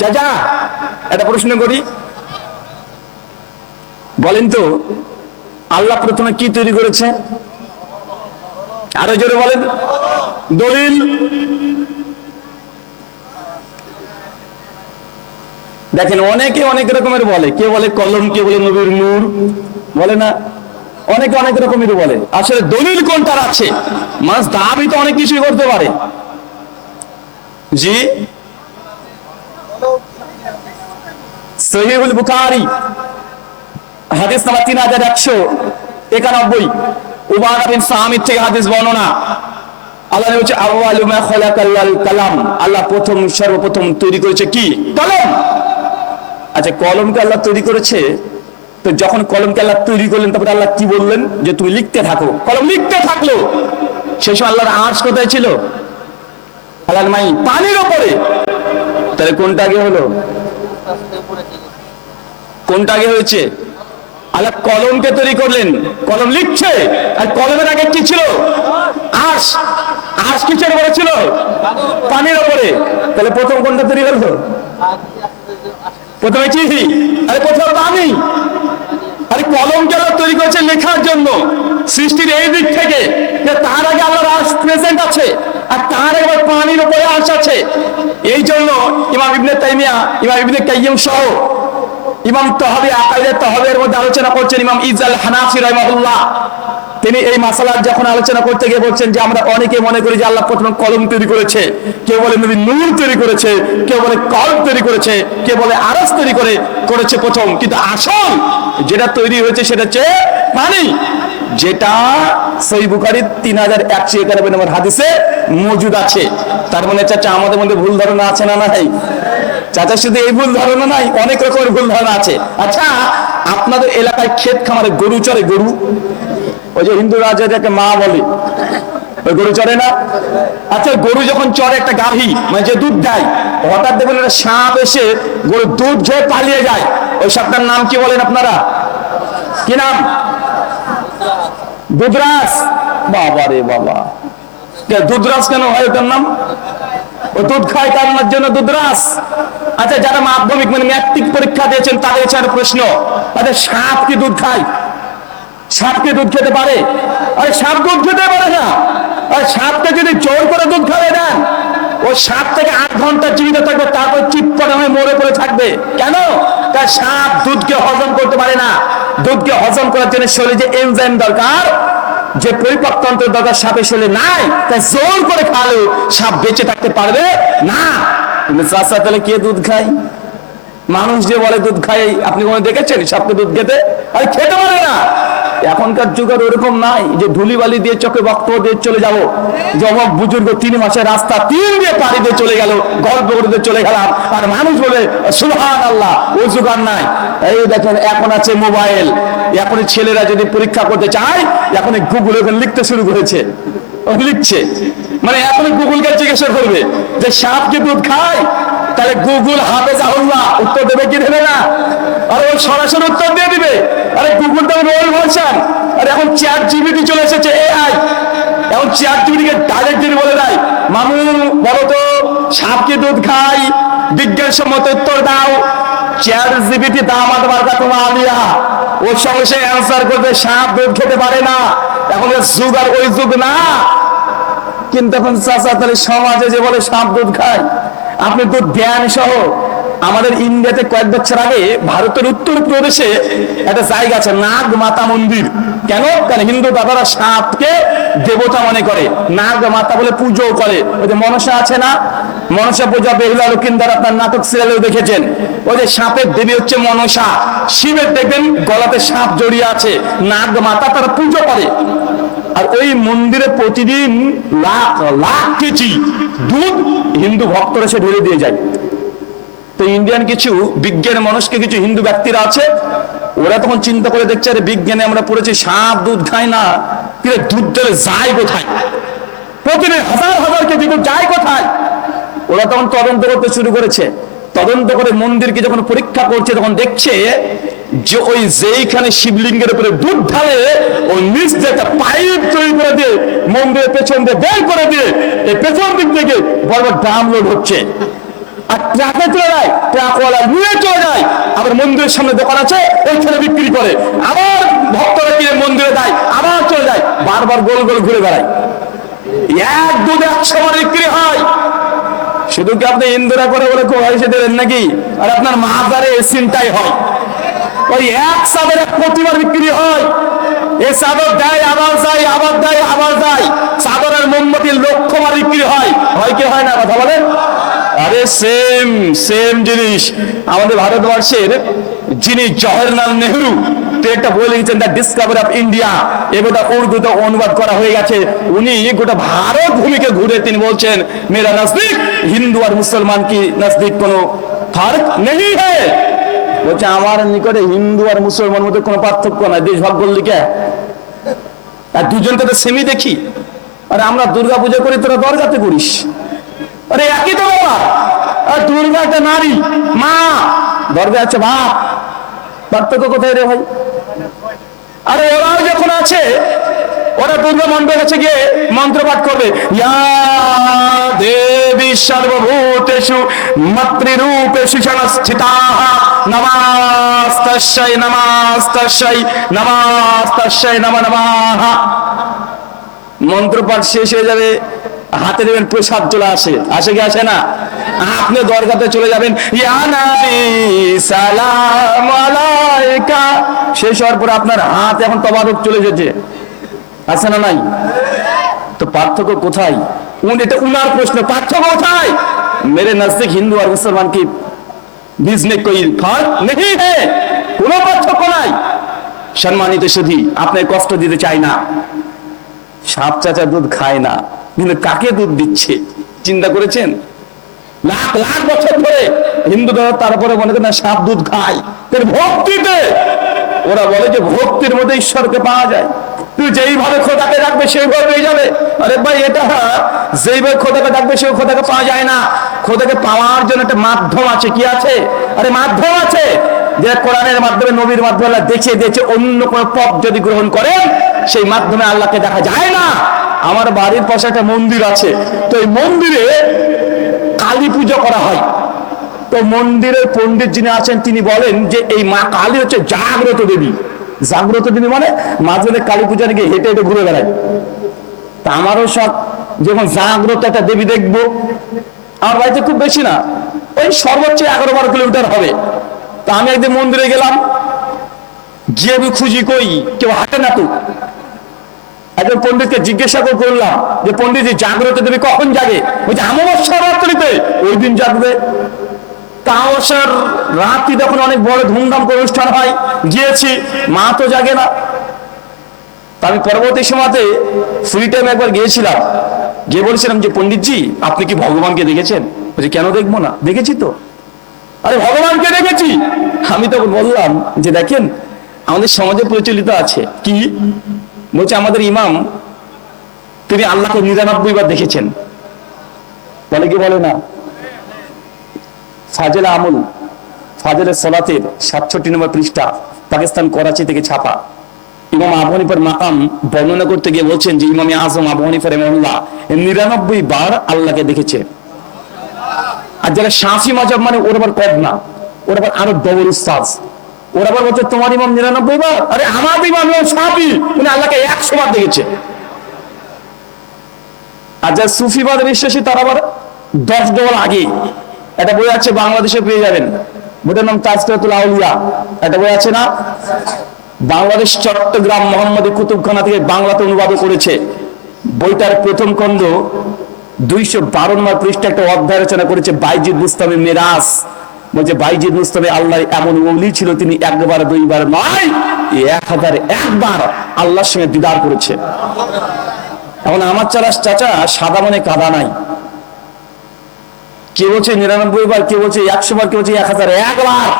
চাচা একটা প্রশ্ন করি, বলেন তো আল্লাহ প্রথমে কি তৈরি করেছে? আরো জোরে বলেন। দলিল। দেখেন অনেকে অনেক রকমের বলে, কে বলে কলম, কে বলে নবীর নূর, বলে না? অনেকে অনেক রকমের বলে। আসলে দলিল কোনটার আছে? মানুষ দাবি তো অনেক কিছুই করতে পারে। জি, সহিহুল বুখারী হাদিস নাম্বার 3191, উবাদা বিন সামিত থেকে হাদিস বর্ণনা। আল্লাহ বলছে আউয়ালু মা খালাকাল কালাম, আল্লাহ সর্বপ্রথম তৈরি করেছে কি? কলম। আচ্ছা, কলমকে আল্লাহ তৈরি করেছে, তো যখন কলমকে আল্লাহ তৈরি করলেন তারপরে আল্লাহ কি বললেন? যে তুমি লিখতে থাকো। কলম লিখতে থাকলো। সেই সময় আল্লাহর আরশ কোথায় ছিল? আল্লাহর মাই পানির উপরে। তাহলে কোনটা আগে হলো? কোনটা আগে হয়েছে? আল্লাহ কলমকে তৈরি করলেন, কলম লিখছে, আর কলমের আগে কি ছিল? আরশ। আরশ কিসের উপরে ছিল? পানির উপরে। তাহলে প্রথম কোনটা তৈরি হলো? প্রথমে কি? আরে প্রথমে পানি। আরে কলমকে আল্লাহ তৈরি করেছে লেখার জন্য, সৃষ্টির এই দিক থেকে যে তার আগে আল্লাহর আরশ প্রেজেন্ট আছে, আর তার আগে পানির উপরে আরশ আছে। এই জন্য ইমাম ইবনে তাইমিয়া, ইমাম ইবনে কাইয়্যিম সহ ইমাম তাহাবী আকাইদে তাহাবীর মধ্যে আলোচনা করছেন ইমাম ইজাল হানাফি রাহিমাহুল্লাহ। তিনি এই মাসালার যখন আলোচনা করতে গিয়ে বলছেন যে আমরা অনেকে মনে করি যে আল্লাহ প্রথমে কলম তৈরি করেছে, কেউ বলে নবী নূর তৈরি করেছে, কেউ বলে কলম তৈরি করেছে, কেউ বলে আরশ তৈরি করেছে প্রথম। কিন্তু আসল যেটা তৈরি হয়েছে সেটা হচ্ছে পানি, যেটা সহিহ বুখারীর 3191 নম্বর হাদিসে মজুদ আছে। তার মানে চাচা আমাদের মধ্যে ভুল ধারণা আছে না নাই? চাচা শুধু এই ভুল ধারণা নাই, অনেক রকমের ভুল ধারণা আছে। আচ্ছা, আপনাদের এলাকায় ক্ষেত খামারে গরু চড়ে? গরু, ওই যে হিন্দু রাজাকে মা বলে, ওই গরু চড়ে না? আচ্ছা, গরু যখন চড়ে একটা গাভী, মানে যে দুধ দেয়, হঠাৎ দেখবেন একটা সাপ এসে গরু দুধ খেয়ে পালিয়ে যায়, ওই সাপটার নাম কি বলেন আপনারা? কি নাম? দুধরাজ। বাবা রে বাবা, দুধরাজ কেন হয় ওটার নাম? ও দুধ খায় কারণের জন্য দুধরাজ। আচ্ছা, যারা মাধ্যমিক মানে ম্যাট্রিক পরীক্ষা দিয়েছেন তাদের একটা প্রশ্ন, আচ্ছা সাপ কি দুধ খায়? সাপ কি দুধ খেতে পারে? আরে সাপ দুধ খেতে পারে না। আর সাপকে যদি জোর করে দুধ খাওয়াই দেন, ও 7 থেকে 8 ঘন্টা জীবিত থাকবে, তারপর চিৎপটা হয়ে মরে পড়ে থাকবে। কেন? তার সাপ দুধকে হজম করতে পারে না। দুধকে হজম করার জন্য শরীরে যে এনজাইম দরকার, যে পরিপাকতন্ত্রের দরকার সাপের শরীরে নাই, তাই জোর করে খাওয়ালেও সাপ বেঁচে থাকতে পারবে না। কিন্তু চাচা তাহলে কে দুধ খায়? মানুষ যে বলে দুধ খায়, আপনি কোনো দেখেছেন সাপকে দুধ খেতে? আরে খেতে পারে না। এখনকার যুগ আর ওরকম নাই যে ধুলিবালি দিয়ে চোখে বক্ত দিয়ে চলে যাবো। যমক বুজুর্গ 3 মাসের রাস্তা 3 দিয়ে পাড়ি দিয়ে চলে গেল, গল্প করতে চলে গেলাম, আর মানুষ বলে সুবহানাল্লাহ। ও যুগ আর নাই। এই দেখেন এখন আছে মোবাইল। এখন ছেলেরা যদি পরীক্ষা করতে চায়, এখন গুগলে লিখতে শুরু করেছে, লিখছে, মানে এখন গুগলকে জিজ্ঞাসা করবে যে সাপ কি দুধ খায়, তাহলে গুগল হাফেজাহুল্লাহ উত্তর দেবে কি দেবে না? আর ওই সরাসরি উত্তর দিয়ে দিবে। আরে গুগল তো ওই ভার্সন। আর এখন চ্যাট জিপিটি চলে এসেছে, এআই। এখন চ্যাট জিপিটিকে ডাইরেক্ট দিয়ে বলে দেয়, মামু বলো তো সাপ কি দুধ খায়? বিজ্ঞানসম্মত উত্তর দাও। চ্যাট জিপিটি দামাত বারকা তোমার আলিয়া, ওর সঙ্গে সে অ্যান্সার করবে সাপ দুধ খেতে পারে না। এখন যুগ আর ওই যুগ না। কিন্তু এখন চাচা তাহলে সমাজে যে বলে সাপ দুধ খায়, আপনি তো জ্ঞান সহ আমাদের ইন্ডিয়াতে কয়েক বছর আগে ভারতের উত্তর প্রদেশে একটা জায়গা আছে নাগ মাতা মন্দির। কেন? কারণ হিন্দু দাদারা সাপকে দেবতা মনে করে, নাগ মাতা বলে পুজো করে। ওই যে মনসা আছে না, মনসা পূজা বেহুলা লক্ষিন্দর আপনার নাটক সিরিয়ালেও দেখেছেন। ওই যে সাপের দেবী হচ্ছে মনসা। শিবের দেখবেন গলাতে সাপ জড়িয়ে আছে, নাগ মাতা তারা পুজো করে। আর ওই মন্দিরে প্রতিদিন লাখ লাখ কেজি দুধ হিন্দু ভক্তরা সে ঢেলে দিয়ে যায়। তো ইন্ডিয়ান কিছু বিজ্ঞান মানুষকে কিছু হিন্দু ব্যক্তিরা আছে, ওরা তখন চিন্তা করে দেখছে আরে বিজ্ঞানে আমরা পড়েছি সাপ দুধ খায় না, কিন্তু দুধ ঢেলে যায় কোথায়? প্রতিদিন হাজার হাজার কেজি দুধ যায় কোথায়? ওরা তখন তদন্ত করতে শুরু করেছে। তদন্ত করে মন্দিরকে যখন পরীক্ষা করছে, তখন দেখছে যে ওই যেইখানে শিবলিঙ্গের উপরে দুধ ঢালে, ওই নিচ দিয়ে একটা পাইপ তৈরি করে দিয়ে মন্দিরের পেছন দিয়ে বের করে দিয়ে এই পেছন দিক থেকে বড় ড্রাম লোড হচ্ছে। আর ট্রাকে চলে যায়, ট্রাকওয়ালা নিয়ে চলে যায়, আবার মন্দিরের সামনে দোকান আছে ওইখানে বিক্রি করে, আবার ভক্তরা কিনে মন্দিরে যায়, আবার চলে যায়, বারবার গোল গোল ঘুরে বেড়ায়। এক দুধ 100 বার বিক্রি হয়। শুধু কি আপনি ইন্দুরা করে বলে খুব হয়েছে দেবেন নাকি? আর আপনার মাজারে এসিনটাই হয়, ওই এক চাদর প্রতিবার বিক্রি হয়। এই চাদর দেয় আবার যায়, আবার দেয় আবার যায়, চাদরের মোমবাতি 1,00,000 বার বিক্রি হয়। হয় কি হয় না কথা বলেন? আরে সেম সেম জিনিস। আমাদের ভারতবর্ষের যিনি জওহরলাল নেহরু একটা বই লিখেছেন, দ্য ডিসকভারি অফ ইন্ডিয়া, এগোটা উর্দুতে অনুবাদ করা হয়ে গেছে। উনি গোটা ভারত ভূমিকে ঘুরে তিনি বলছেন, মেরা নজদিক হিন্দু আর মুসলমান কি নজদিক কোনো ফার্ক নেই হ্যায়। বলছে আমার নিকটে হিন্দু আর মুসলমান মধ্যে কোনো পার্থক্য নাই, দেশ ভাগ করলি কে? আর দুজনকে তো সেমি দেখি। আরে আমরা দুর্গা পূজা করি, তোরা দরগাতে করিস, আরে একই তো বাবা। আর দুর্গা একটা নারী মা, দরগা আছে বাপ, পার্থক্য কোথায় রে ভাই? আরে ওরাও যখন আছে, ওরা দুর্গা মন্ডপের কাছে গিয়ে মন্ত্র পাঠ করবে, ইয়া দেবী সর্বভূতেষু মাতৃরূপেষু সংস্থিতাঃ নমস্তাস্যৈ নমস্তাস্যৈ নমস্তাস্যৈ নমো নমঃ। মন্ত্র পাঠ শেষ হয়ে যাবে, হাতে দেবেন প্রসাদ চলে আসে, আসে কি আসে না? আপনি দরগাতে চলে যাবেন, ইয়া নবী সালাম আলাইকা, শেষ হওয়ার পর আপনার হাত এখন তবারক চলে যেতে আছে না নাই? তো পার্থক্য কোথায়? এটা উনার প্রশ্ন, পার্থক্য কোথায়? মেরে নজদিক হিন্দু আর মুসলমান কি बीच में कोई फर्क नहीं है, কোনো পার্থক্য নাই। সম্মানিত সুধী, আপনার কষ্ট দিতে চাই না, সাপ চাচা দুধ খায় না, কিন্তু কাকে দুধ দিচ্ছে চিন্তা করেছেন? লাখ লাখ বছর ধরে হিন্দু ধর্ম, তারপরে মনে করেন সাপ দুধ খায় ভক্তিতে। ওরা বলে যে ভক্তির মধ্যে ঈশ্বরকে পাওয়া যায়, তুই যেইভাবে খোদাকে ডাকবে সেইভাবে পেয়ে যাবে। আরে ভাই, এটা যেইভাবে খোদাকে ডাকবে সেই খোদাকে পাওয়া যায় না। খোদাকে পাওয়ার জন্য একটা মাধ্যম আছে। কি আছে? আরে মাধ্যম আছে, যে কোরআনের মাধ্যমে, নবীর মাধ্যমে আল্লাহ দেখিয়ে দিয়েছে। অন্য কোন পথ যদি গ্রহণ করেন, সেই মাধ্যমে আল্লাহকে দেখা যায় না। আমার বাড়ির পাশে একটা মন্দির আছে, তো এই মন্দিরে কালী পুজো করা হয়। তো মন্দিরের পণ্ডিত যিনি আছেন তিনি বলেন যে এই মা কালী হচ্ছে জাগ্রত দেবী। জাগ্রত দেবী মানে মাঝে কালী পূজা গিয়ে হেঁটে হেঁটে ঘুরে বেড়ায়। তা আমারও সব যখন জাগ্রত একটা দেবী দেখবো, আমার বাড়িতে খুব বেশি না, ওই সর্বোচ্চ 11-12 কিলোমিটার হবে। তা আমি একদিন মন্দিরে গেলাম, গিয়ে আমি খুঁজি কই কেউ হাঁটে না। তো একজন পণ্ডিতকে জিজ্ঞাসা করলাম যে পণ্ডিত, জাগ্রত দেবী কখন জাগে? বলছে অমাবস্যা রাত্রিতে, ওই দিন জাগবে। অমাবস্যার রাত্রি যখন অনেক বড় ধুমধাম করে অনুষ্ঠান হয়, গিয়েছি, মা তো জাগে না। আমি পরবর্তী সময়তে ফ্রি টাইম একবার গিয়েছিলাম, গিয়ে বলছিলাম যে পণ্ডিতজি, আপনি কি ভগবানকে দেখেছেন? বলছে কেন দেখবো না, দেখেছি তো। আরে ভগবানকে দেখেছি। আমি তখন বললাম যে দেখেন, আমাদের সমাজে প্রচলিত আছে কি, বলছে আমাদের ইমাম তিনি আল্লাহকে 99 বার দেখেছেন। বলে কি বলে না? ফাজেল আমল, ফাজেল সলাতের 67 নম্বর পৃষ্ঠা, পাকিস্তান করাচি থেকে ছাপা। ইমাম আবু হানিফার মাকাম বর্ণনা করতে গিয়ে বলছেন যে ইমাম আজম আবু হানিফা রাহিমাহুল্লাহ 99 বার আল্লাহকে দেখেছে। আর যারা শাফি মাযহাব মানে ওর আবার কম না, ওর আবার আরো ডবল উস্তাদ। ওরা আবার বলছে তোমার ইমাম 99 বার, আরে আমার ইমাম শাফি উনি আল্লাহকে 100 বার দেখেছে। আর যারা সুফিবাদ বিশ্বাসী তারা আবার 10 ডবল আগে। একটা বই আছে, বাংলাদেশে পেয়ে যাবেন, বইটার নাম তাজকিরাতুল আউলিয়া। একটা বই আছে না, বাংলাদেশ চট্টগ্রাম মোহাম্মদী কুতুবখানা থেকে বাংলাতে অনুবাদ করেছে। বইটার প্রথম খণ্ড 212 নম্বর পৃষ্ঠা একটা অধ্যায় রচনা করেছে বাইজিদ বুস্তামি মিরাজ। বলছে বাইজিদ বুস্তামি আল্লাহর এমন ওলি ছিল, তিনি 1 বার 2 বার নয়, 1001 বার আল্লাহর সঙ্গে দিদার করেছে। এখন আমার চাচা সাদা মানে কাদা নাই। কে বলছে 99 বার, কে বলছে 100 বার, কে বলছে 1001 বার।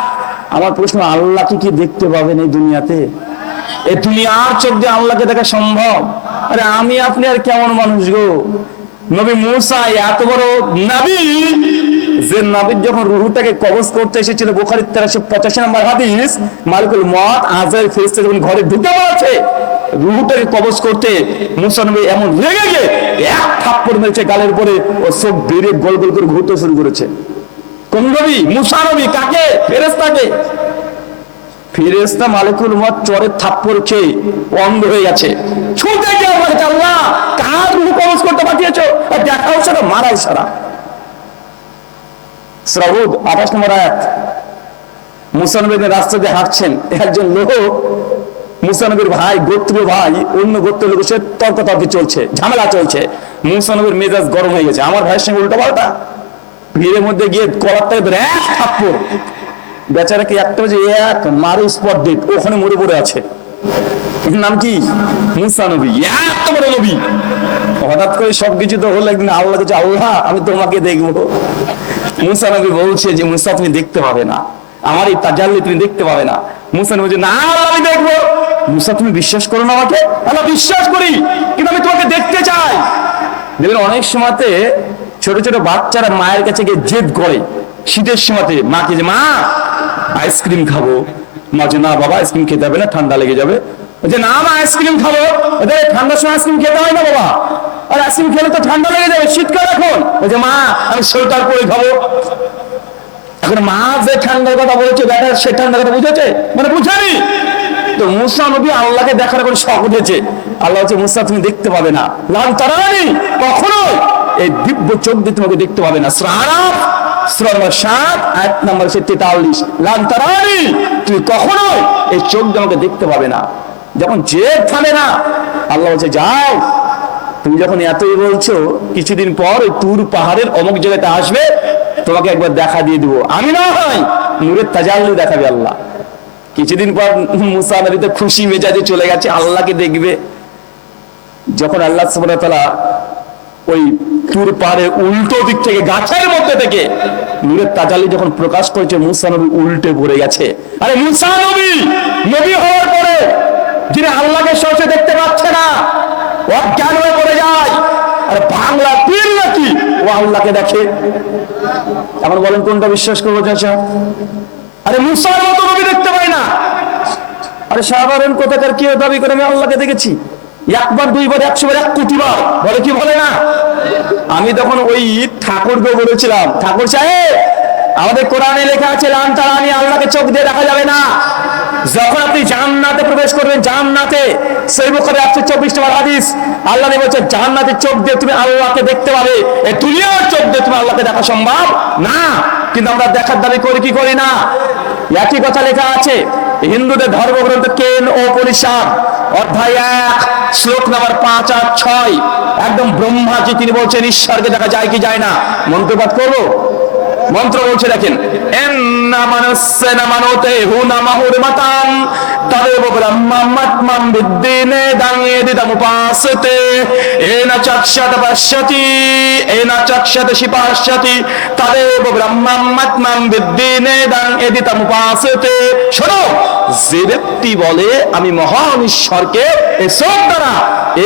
আমার প্রশ্ন, আল্লাহকে কি দেখতে পাবেন এই দুনিয়াতে? এই দুনিয়ার চোখ দিয়ে আল্লাহকে দেখা সম্ভব? আরে আমি আপনি আর কেমন মানুষ গো? নবী মুসা এত বড় নবী, যে নবীর যখন রূহটাকে কবজ করতে এসেছিল, বুখারীর 1385 নম্বর হাদিস, মালিকুল মউত আজরাইল ফেরেশতা যখন ঘরে ঢুকে পড়েছে রূহটাকে কবজ করতে, মুসা নবী এমন রেগে গিয়ে এক থাপ্পড় মেরেছে গালের উপরে, ও চোখ বেরিয়ে গোল গোল করে ঘুরতে শুরু করেছে। কোন নবী? মুসা নবী। কাকে? ফেরেশতাকে। ফেরেশতা মালিকুল মউত চোরের থাপ্পড় খেয়ে অন্ধ হয়ে গেছে। ছুটে গিয়ে বলছে, আল্লাহ কার রূহ কবজ করতে পাঠিয়েছো? আর দেখাও সারা, মারাও সারা। সূরা হুদ 28 নম্বর আয়াত। মুসা নবী রাস্তা দিয়ে হাঁটছেন, একজন লোক মুসা নবীর ভাই, গোত্রীয় ভাই, অন্য গোত্রের লোকের সাথে তর্কাতর্কি চলছে, ঝামেলা চলছে। মুসা নবীর মেজাজ গরম হয়ে গেছে, আমার ভাইয়ের সঙ্গে উল্টো পাল্টা। ভিড়ের মধ্যে গিয়ে কলারটাকে ধরে এক থাপ্পড়। বেচারাকে একটা যে এক মারু স্পট ডেট, ওখানে মরে পড়ে আছে। এর নাম কি? মুসা নবী, এত বড় নবী। হঠাৎ করে সবকিছু তো হলো, একদিন আল্লাহ কিছু, আল্লাহ আমি তোমাকে দেখবো। মুসা নবী বলছে যে মুসা তুমি দেখতে পাবে না, আমার এই তাজাল্লি তুমি দেখতে পাবে না। মুসা নবী বলছে, না আল্লাহ আমি দেখবো। মুসা তুমি বিশ্বাস করো না আমাকে? আল্লাহ বিশ্বাস করি, কিন্তু আমি তোমাকে দেখতে চাই। দেখবেন অনেক সময়তে ছোট ছোট বাচ্চারা মায়ের কাছে গিয়ে জেদ করে শীতের সময়তে, মাকে যে মা আইসক্রিম খাবো। মা যে না বাবা আইসক্রিম খেতে হবে না, ঠান্ডা লেগে যাবে। বলছে না মা আইসক্রিম খাবো। ঠান্ডার সময় আইসক্রিম খেতে হয় না বাবা, আর আইসক্রিম খেলে তো ঠান্ডা লেগে যাবে, শীতকাল এখন। বলছে মা আমি সোয়েটার পরে খাবো। এখন মা যে ঠান্ডার কথা বলেছে, দেখা সে ঠান্ডার কথা বুঝেছে? মানে বুঝানি তো। মুসা নবী আল্লাহকে দেখার করে শখ উঠেছে। আল্লাহ হচ্ছে মুসা তুমি দেখতে পাবে না, লান তারানি, কখনো এই দিব্য চোখ দিয়ে তোমাকে দেখতে পাবে না। সূরা আরাফ সূরা নম্বর 7 আয়াত নম্বর 43, লান তারানি, তুমি কখনো এই চোখ দিয়ে আমাকে দেখতে পাবে না। যখন জেদ থামে না, আল্লাহ বলছে যাও, তুমি যখন এতই বলছো, কিছুদিন পর ওই তুর পাহাড়ের অমুক জায়গাতে আসবে, তোমাকে একবার দেখা দিয়ে দিব। আমি না হয় নূরের তাজাল্লি দেখাবে আল্লাহ। কিছুদিন পর মুসা নবী তো খুশি মেজাজে চলে গেছে, আল্লাহকে দেখবে। যখন আল্লাহ সুবহানাহু ওয়া তাআলা ওই তুর পাহাড়ের উল্টো দিক থেকে, গাছের মধ্যে থেকে নূরের তাজাল্লি যখন প্রকাশ করেছে, মুসা নবী উল্টে পড়ে গেছে। আরে মুসা নবী, নবী হওয়ার পরে যিনি আল্লাহকে সরাসরি দেখতে পাচ্ছে না, অজ্ঞান হয়ে পড়ে যায়। আর বাংলা পীর নাকি ও আল্লাহকে দেখে। এখন বলেন কোনটা বিশ্বাস করবো? চাচা আরে মুসার মতো নবী দেখতে পাই না। আরে সাধারণ কোথাকার কেউ দাবি করে আমি আল্লাহকে দেখেছি, একবার দুইবার 100 বার 1 কোটি বার বলে, কি বলে না? আমি তখন ওই ঠাকুরকে বলেছিলাম, ঠাকুর সাহেব আমাদের কোরআনে লেখা আছে লান তারানি, আল্লাহকে চোখ দিয়ে দেখা যাবে না। যখন আপনি জান্নাতে প্রবেশ করবেন, জান্নাতে সহিহ বুখারী 124 নম্বর হাদিস, আল্লাহ নবী বলেছেন জান্নাতে চোখ দিয়ে তুমি আল্লাহকে দেখতে পাবে, এই দুনিয়ার চোখ দিয়ে তুমি আল্লাহকে দেখা সম্ভব না। কিন্তু আমরা দেখার দাবি করি কি করি না? একই কথা লেখা আছে হিন্দুদের ধর্মগ্রন্থ কেন ও পরিষদ অধ্যায় 1 শ্লোক নম্বর 5 আর 6, একদম ব্রহ্মাজি তিনি বলছেন ঈশ্বরকে দেখা যায় কি যায় না। মন্ত্রপাঠ করবো? মন্ত্র বলছে দেখেন, এন্না মানসেনা মানতে হুনা মাহুরমাতাম তাদেব ব্রহ্মাত্মাম বিদ্দিনে দাঙ্গে দিতাম উপাসতে এনা চক্ষত পশ্যতি এনা চক্ষত শিপাশ্যতি তাদেব ব্রহ্মাত্মাম বিদ্দিনে দাঙ্গে দিতাম উপাসতে। শোনো, যে ব্যক্তি বলে আমি মহান ঈশ্বরকে এই চোখ দ্বারা,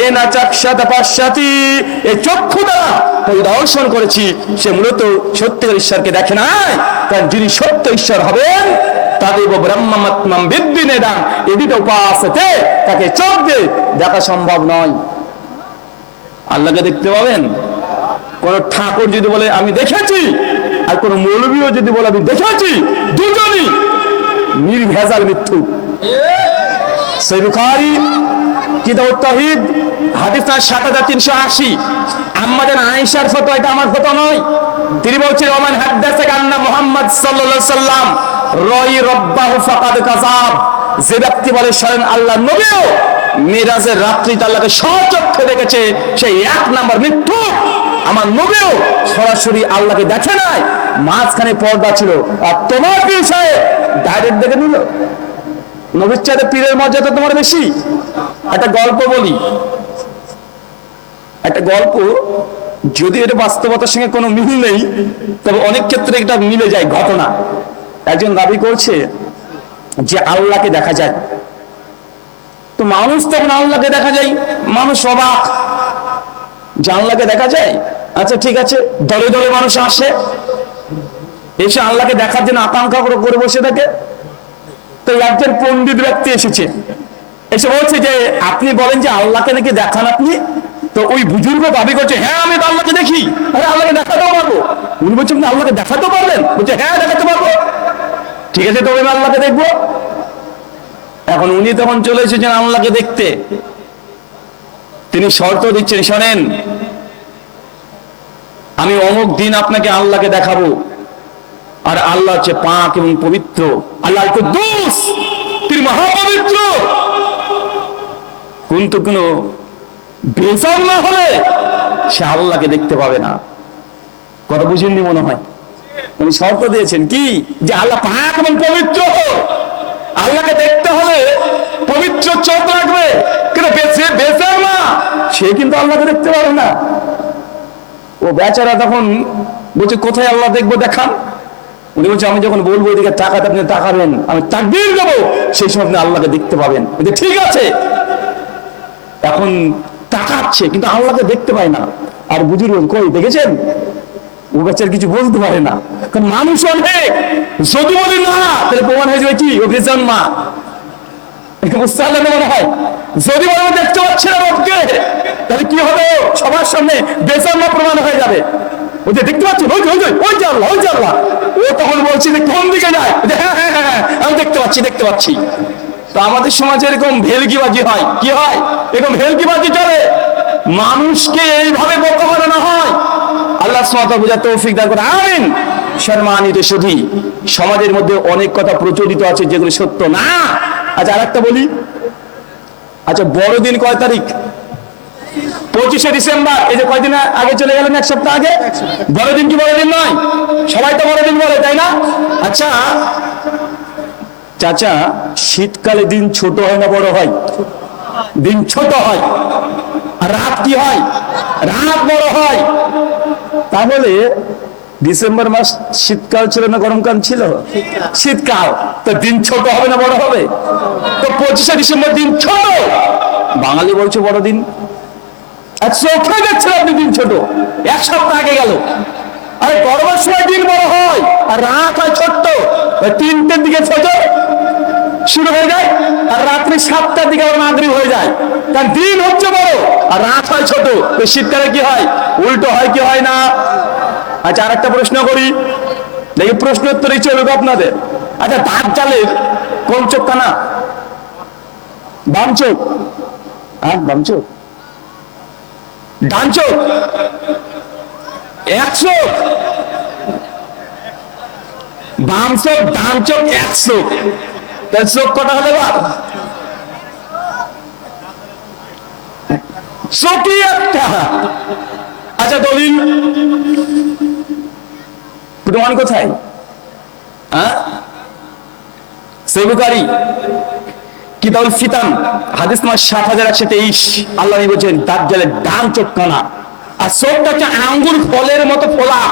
এনা চক্ষত পশ্যতি, এই চক্ষু দ্বারা পরিদর্শন করেছি, সে মূলত সত্যিকার ঈশ্বরকে দেখে নাই। কারণ যিনি সত্য ঈশ্বর হবেন তাদেব ব্রহ্মাত্মাম বিদ্দিনে দান এদিকে উপাসতে, তাকে চোখ দিয়ে দেখা সম্ভব নয়। আল্লাহকে দেখতে পাবেন? কোন ঠাকুর যদি বলে আমি দেখেছি, আর কোন মৌলবীও যদি বলে আমি দেখেছি, দুজনই নির্ভেজাল মিথ্যুক। সহিহ বুখারী কিতাবুত তাওহীদ হাদিস 7380, আম্মা জান আয়েশার ফতোয়া, এটা আমার ফতোয়া নয়। তিনি বলছেন ওমান হাদাসাকা আন্না মুহাম্মদ সাল্লাল্লাহু আলাইহি সাল্লাম রাই রাব্বাহু ফাকাদ কাযাব, যে ব্যক্তি বলে স্বয়ং আল্লাহ নবীও মিরাজের রাত্রিতে আল্লাহকে স্বচক্ষে দেখেছে, সেই 1 নাম্বার মিথ্যুক। আমার নবীও সরাসরি আল্লাহকে দেখে নাই, মাঝখানে পর্দা ছিল। আর তোমার বিষয়ে ডাইরেক্ট দেখে নিল। নবীর চাইতে পীরের মর্যাদা তোমার বেশি। একটা গল্প বলি, একটা গল্প, যদি এটা বাস্তবতার সঙ্গে কোনো মিল নেই, তবে অনেক ক্ষেত্রে এটা মিলে যায় ঘটনা। একজন দাবি করছে যে আল্লাহকে দেখা যায়, তো মানুষ তখন আল্লাহকে দেখা যায়, মানুষ অবাক যে আল্লাহকে দেখা যায়। আচ্ছা ঠিক আছে, দলে দলে মানুষ আসে, এসে আল্লাহকে দেখার জন্য আকাঙ্ক্ষা করে বসে থাকে। তো একজন পণ্ডিত ব্যক্তি এসেছে, এসে বলছে যে আপনি বলেন যে আল্লাহকে নাকি দেখান আপনি। তো ওই বুজুর্গ দাবি করছে হ্যাঁ আমি তো আল্লাহকে দেখি। আরে আল্লাহকে দেখাতেও পারবো। উনি বলছেন আল্লাহকে দেখাতে পারবেন? বলছে হ্যাঁ দেখাতে পারবো। ঠিক আছে, তবে আমি আল্লাহকে দেখবো। এখন উনি তখন চলে এসেছেন আল্লাহকে দেখতে। তিনি শর্ত দিচ্ছেন, শোনেন আমি অমুক দিন আপনাকে আল্লাহকে দেখাবো, আর আল্লাহ হচ্ছে পাক এবং পবিত্র, আল্লাহ কুদ্দুস, তিনি মহাপবিত্র। কিন্তু কোনো বেজার না হলে সে আল্লাহকে দেখতে পাবে না। কথা বুঝেননি মনে হয়? উনি শর্ত দিয়েছেন কি, যে আল্লাহ পাক এবং পবিত্র, আল্লাহকে দেখতে হলে পবিত্র চোখ রাখবে, কিন্তু বেজার না সে কিন্তু আল্লাহকে দেখতে পাবে না। ও বেচারা তখন বলছে কোথায় আল্লাহ দেখবো, দেখান। উনি বলছে আমি যখন বলবো এদিকে তাকাতে আপনি তাকাবেন, আমি তাকবীর দেবো, সেই সময় আপনি আল্লাহকে দেখতে পাবেন। ঠিক আছে। এখন তাকাচ্ছে কিন্তু আল্লাহকে দেখতে পায় না। আর বুঝুন কই দেখেছেন, ও বেচার কিছু বলতে পারে না, কারণ মানুষ অনেক। যদি বলি না তাহলে প্রমাণ হয়ে যাবে কি ও বেজান মা, মনে হয়। যদি বলে দেখতে পাচ্ছে না রবকে, তাহলে কি হবে, সবার সামনে বেজান মা প্রমাণ হয়ে যাবে। ওই যে দেখতে পাচ্ছি, ওই যে ওই যে আল্লাহ, ওই যে আল্লাহ। ও তখন বলছে যে কোন দিকে যায়, হ্যাঁ হ্যাঁ হ্যাঁ আমি দেখতে পাচ্ছি, দেখতে পাচ্ছি। তো আমাদের সমাজে এরকম ভেলকিবাজি হয়, কি হয়, এরকম ভেলকিবাজি চলে, মানুষকে এইভাবে বোকা বানানো হয়। আল্লাহ সুবহানাহু ওয়া তাআলা বুঝার তৌফিক দান করে, আমিন। সম্মানিত সুধী, সমাজের মধ্যে অনেক কথা প্রচলিত আছে যেগুলো সত্য না। আচ্ছা আরেকটা বলি, আচ্ছা বড়দিন কয় তারিখ? 25শে ডিসেম্বর। এই যে কয়দিন আগে চলে গেলেন, এক সপ্তাহ আগে। বড়দিন কি বড়দিন নয়? সবাই তো বড়দিন বলে, তাই না? আচ্ছা চাচা, শীতকালে দিন ছোট হয় না বড় হয়? দিন ছোট হয়। আর রাত কি হয়? রাত বড় হয়। তাহলে ডিসেম্বর মাস শীতকাল ছিল না গরমকাল ছিল? শীতকাল। তো দিন ছোট হবে না বড় হবে? তো 25শে ডিসেম্বর দিন ছোট, বাঙালি বলছে বড়দিন। আর চোখে দেখছেন আপনি দিন ছোট, এক সপ্তাহ আগে গেল। আর গরমের সময় দিন বড় হয় আর রাত হয় ছোট্ট। 3টের দিকে ফজর শুরু হয়ে যায় আর রাত্রি 7টার দিকে আবার মাগরিব হয়ে যায়, কারণ দিন হচ্ছে বড় আর রাত হয় ছোট। তো শীতকালে কি হয়? উল্টো হয় কি হয় না? আচ্ছা আর একটা প্রশ্ন করি, দেখি প্রশ্ন উত্তরই চলবে আপনাদের। আচ্ছা দাজ্জালের কোন চোখ কানা? বাম চোখ? হ্যাঁ বাম চোখ। ডান চোখ? এক চোখ। বাম চোখ, ডান চোখ, এক চোখ। তাহলে চোখ কটা হলে বার? চোখই একটা। আচ্ছা দলিল প্রমাণ কোথায়? হ্যাঁ সহিহ বুখারী কিতাবুল ফিতান হাদিস নম্বর 7123 আল্লাহ নবী বলেন দাজ্জালের ডান চোখ কানা, আর চোখটা হচ্ছে আঙ্গুর ফলের মতো ফোলা।